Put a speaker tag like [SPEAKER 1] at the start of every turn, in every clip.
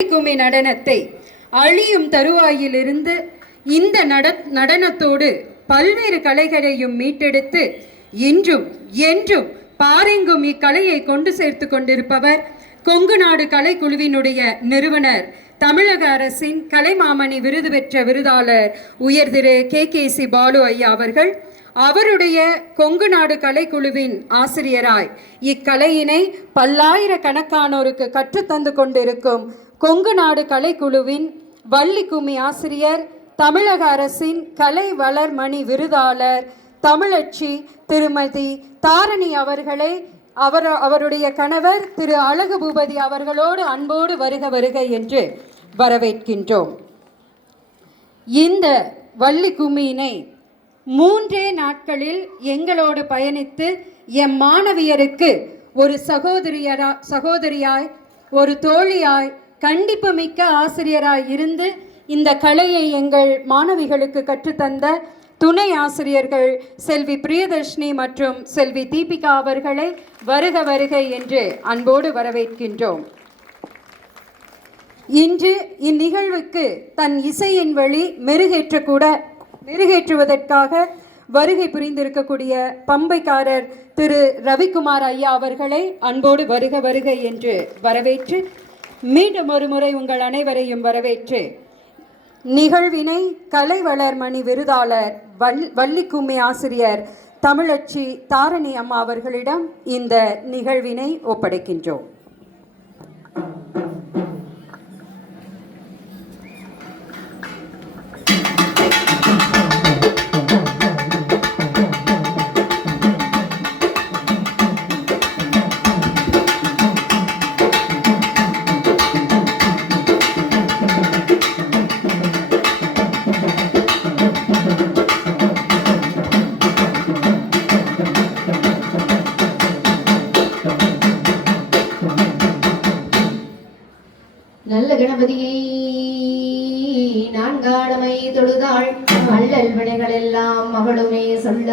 [SPEAKER 1] கும்மி நடனத்தை அழியும் தருவாயிலிருந்து இந்த நட நடனத்தோடு பல்வேறு கலைகளையும் மீட்டெடுத்து இன்றும் என்றும் பாரெங்கும் இக்கலையை கொண்டு சேர்த்து கொண்டிருப்பவர் கொங்கு நாடு கலைக்குழுவினுடைய நிறுவனர் தமிழக அரசின் கலைமாமணி விருது பெற்ற விருதாளர் உயர் திரு. கே. கே. சி. பாலு ஐயா அவர்கள் அவருடைய கொங்கு நாடு கலைக்குழுவின் ஆசிரியராய் இக்கலையினை பல்லாயிரக்கணக்கானோருக்கு கற்றுத்தந்து கொண்டிருக்கும் கொங்கு நாடு கலைக்குழுவின் வள்ளி கும்மி ஆசிரியர் தமிழக அரசின் கலை வளர்மணி விருதாளர் தமிழச்சி திருமதி தாரணி அவர்களை அவர் அவருடைய கணவர் திரு அழகு பூபதி அவர்களோடு அன்போடு வருக வருக என்று வரவேற்கின்றோம். இந்த வள்ளி கும்மியினை மூன்றே நாட்களில் எங்களோடு பயணித்து எம் மாணவியருக்கு ஒரு சகோதரியரா சகோதரியாய் ஒரு தோழியாய் கண்டிப்பு மிக்க ஆசிரியராக இருந்து இந்த கலையை எங்கள் மாணவிகளுக்கு கற்றுத்தந்த துணை ஆசிரியர்கள் செல்வி பிரியதர்ஷினி மற்றும் செல்வி தீபிகா அவர்களை வருக வருக என்று அன்போடு வரவேற்கின்றோம். இன்று இந்நிகழ்வுக்கு தன் இசையின் வழி மெருகேற்றக்கூட மெருகேற்றுவதற்காக வருகை புரிந்திருக்கக்கூடிய பம்பைக்காரர் திரு ரவிக்குமார் ஐயா அவர்களை அன்போடு வருக வருக என்று வரவேற்று மீண்டும் ஒருமுறை உங்கள் அனைவரையும் வரவேற்று நிகழ்வினை கலை வளர்மணி விருதாளர் வள் வள்ளிக்கும்மி ஆசிரியர் தமிழச்சி தாரணி அம்மா அவர்களிடம் இந்த நிகழ்வினை ஒப்படைக்கின்றோம்.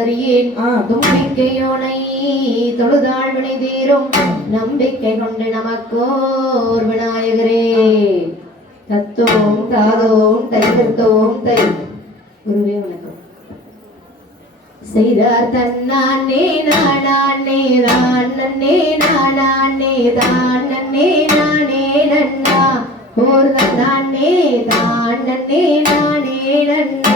[SPEAKER 2] சொல்லறியேன் தும்பிக்கையோனை தொழுதாள் வினை தீரும் நம்பிக்கை கொண்டு நமக்கோர் விநாயகரே தத்தோம் தாதோம் தை தத்தோம் தை. குருவே வணக்கம். செய்தார் தன்னானே நானே தான் நன்னே நானே தான் நன்னே நானே நன்னா. ஓர் தன்னானே தான் நன்னே நானே நன்னா.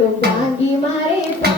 [SPEAKER 2] തൊട്ടാങ്കി
[SPEAKER 3] മറിയപ്പ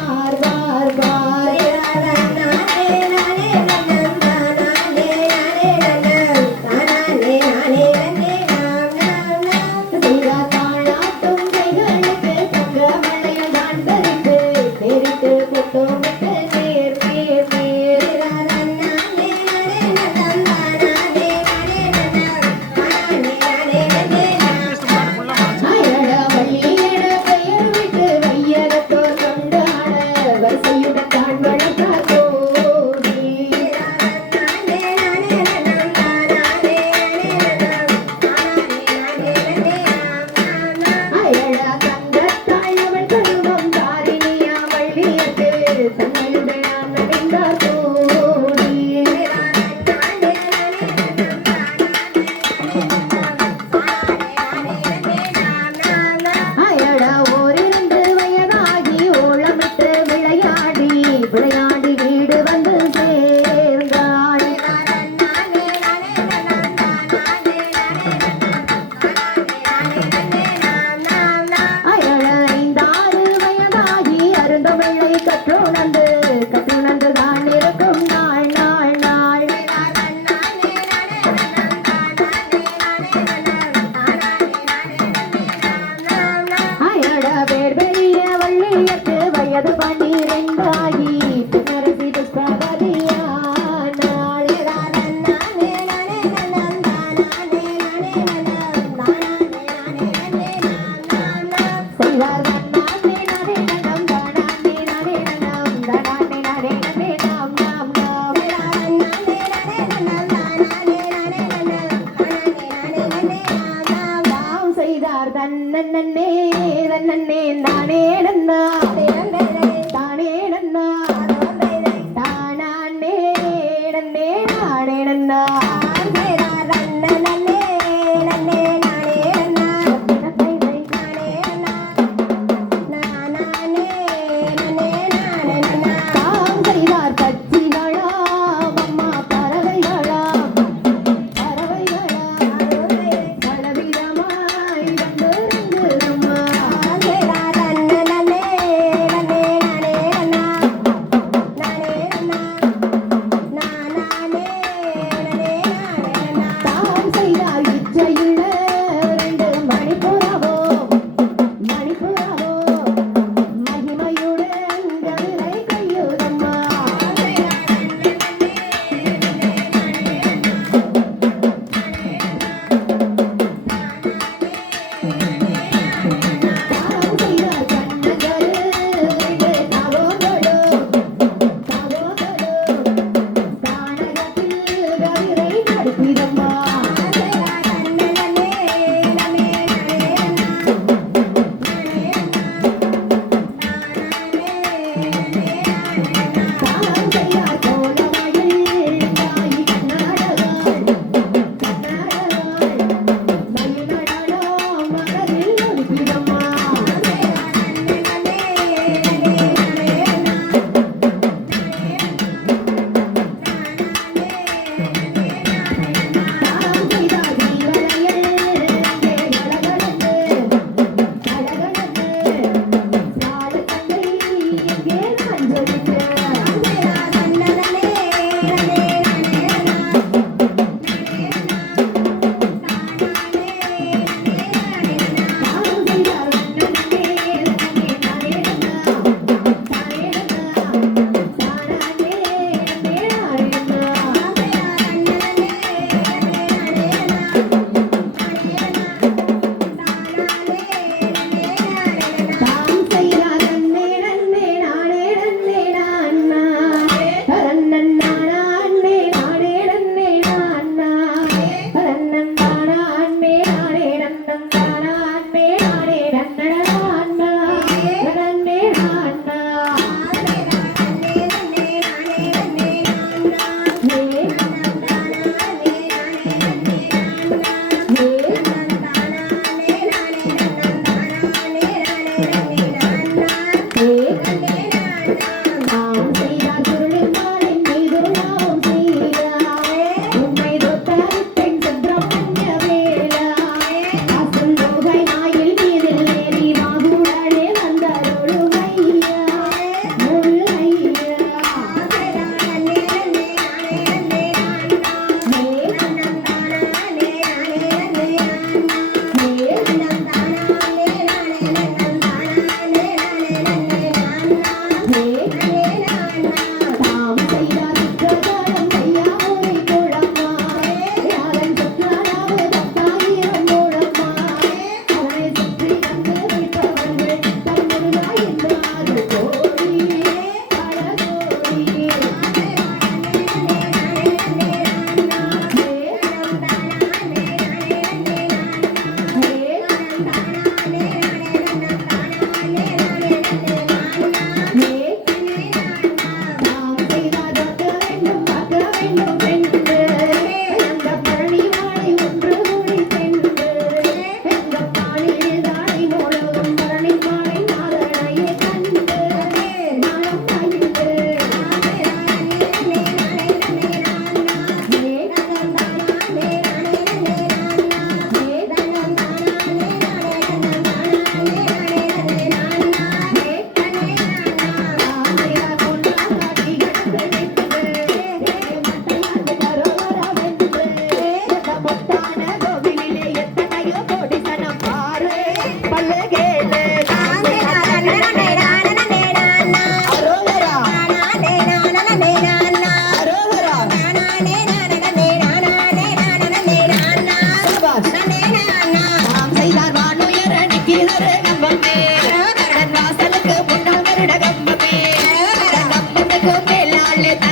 [SPEAKER 3] जग में लाल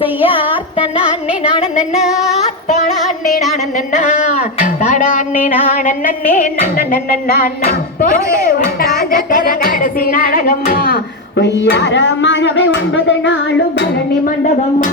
[SPEAKER 2] செய்யார்த்த நானே நானண்ணா தானே தாடானே நானண்ணே நன்னண்ணா போடே உண்டாஞ்ச கடைசி நாடகம்மா. ஒய்யாரமாகவே ஒன்பது நாளும் பழனி மண்டபம்மா.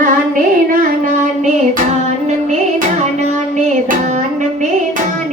[SPEAKER 2] செய்தார் தன்னானே நானே தானே நானே தானே
[SPEAKER 3] நானே
[SPEAKER 4] நன்னா